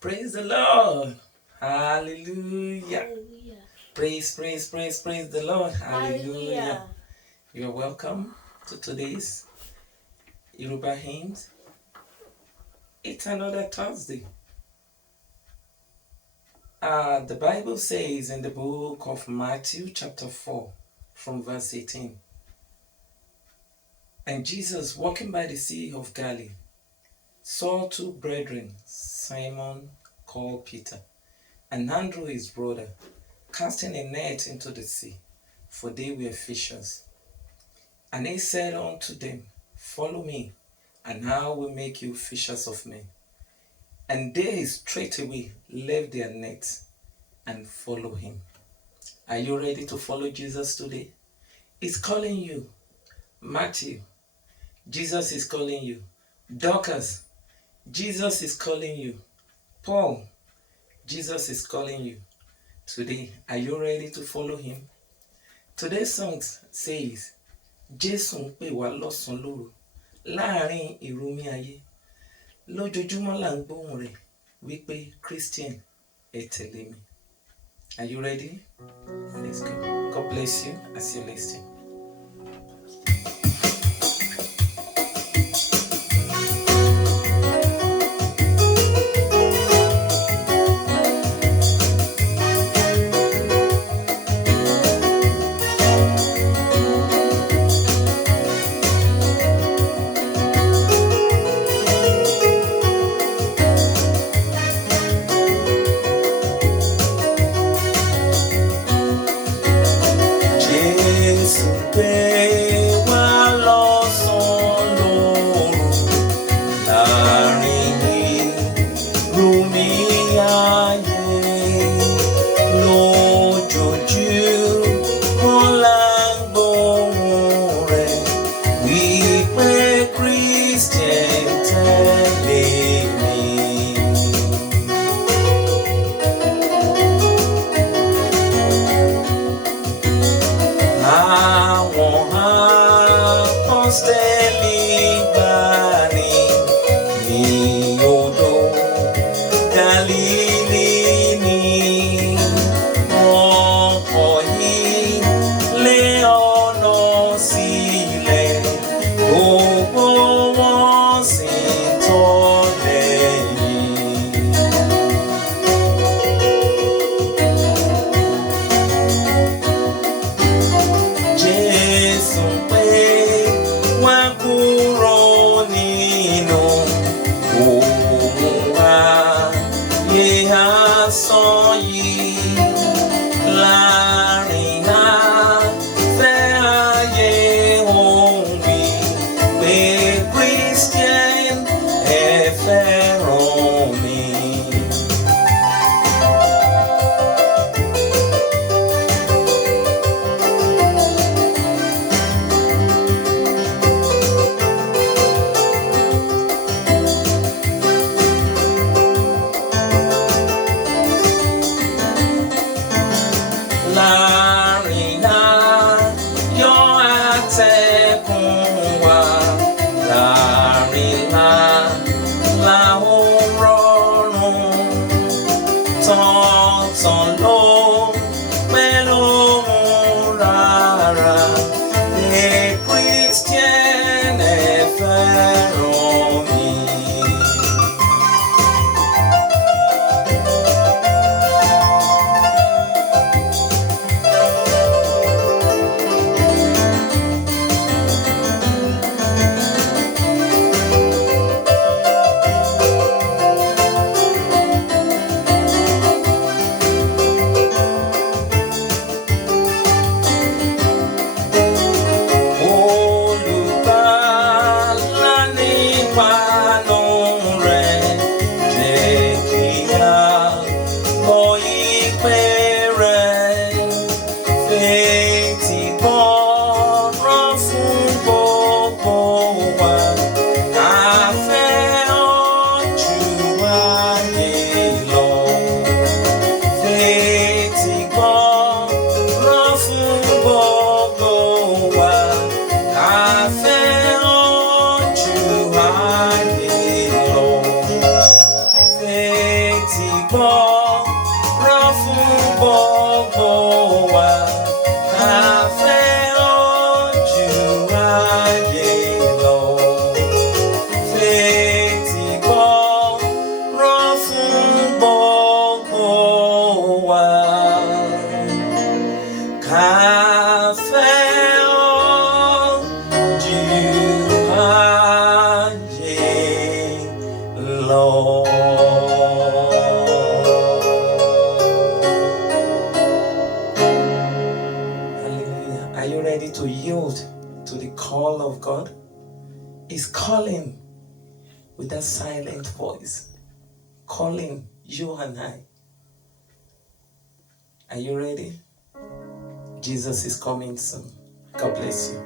Praise the Lord. Hallelujah. Hallelujah. Praise the Lord. Hallelujah. Hallelujah. You are welcome to today's Yoruba hymns. It's another Thursday. The Bible says in the book of Matthew chapter 4 from verse 18. And Jesus, walking by the Sea of Galilee, saw two brethren, Simon called Peter, and Andrew his brother, casting a net into the sea, for they were fishers. And he said unto them, Follow me, and I will make you fishers of men. And they straightway left their nets and followed him. Are you ready to follow Jesus today? He's calling you. Matthew, Jesus is calling you. Dorcas, Jesus is calling you. Paul, Jesus is calling you. Today, are you ready to follow him? Today's song says, Jesu ń pè wá lọ́sàn-án lóru, láàrin ìrumi ayé. Lójoojúmọ́ là ń gbóhùn rẹ̀ wípé Christian ẹ tẹ̀lé mi. Are you ready? Let's go. God bless you as you listen. Jésù pè wá lọ́sàn-án lóru, láàrin ìrumi ayé. Lójoojúmọ́ là ń gbóhùn rẹ̀ wípé Christian tẹ̀lé mi. Àwọn apọ́stélì gbani ní odò Gálílì ni wọ́n kọ̀yìn ọ̀nà sílẹ̀, gbogbo wọn sì tọ̀ lẹ́yìn. Jésù pé wá kúrò nínú òun ayé asán yìí, láàrin afẹ́ ayé òun wí pé Christian ẹ fẹ́ràn mi. Láàrin ayọ̀ àtẹ̀kùn wa, láàrin làálàá ó rọrùn, tọ̀ọ̀tàn ló pẹ́ lóhùn rárá, pé Christian ẹ fẹ́ràn mi. gbọ́, rán fún gbogbo wa. Ká fẹ́ràn ju ayé lọ. Fetí gbọ́, rán fún gbogbo wa. Ká fẹ́ràn ju ayé lọ. Hallelujah. Are you ready to yield to the call of God? He's calling with that silent voice, calling you and I. Are you ready? Jesus is coming soon. God bless you.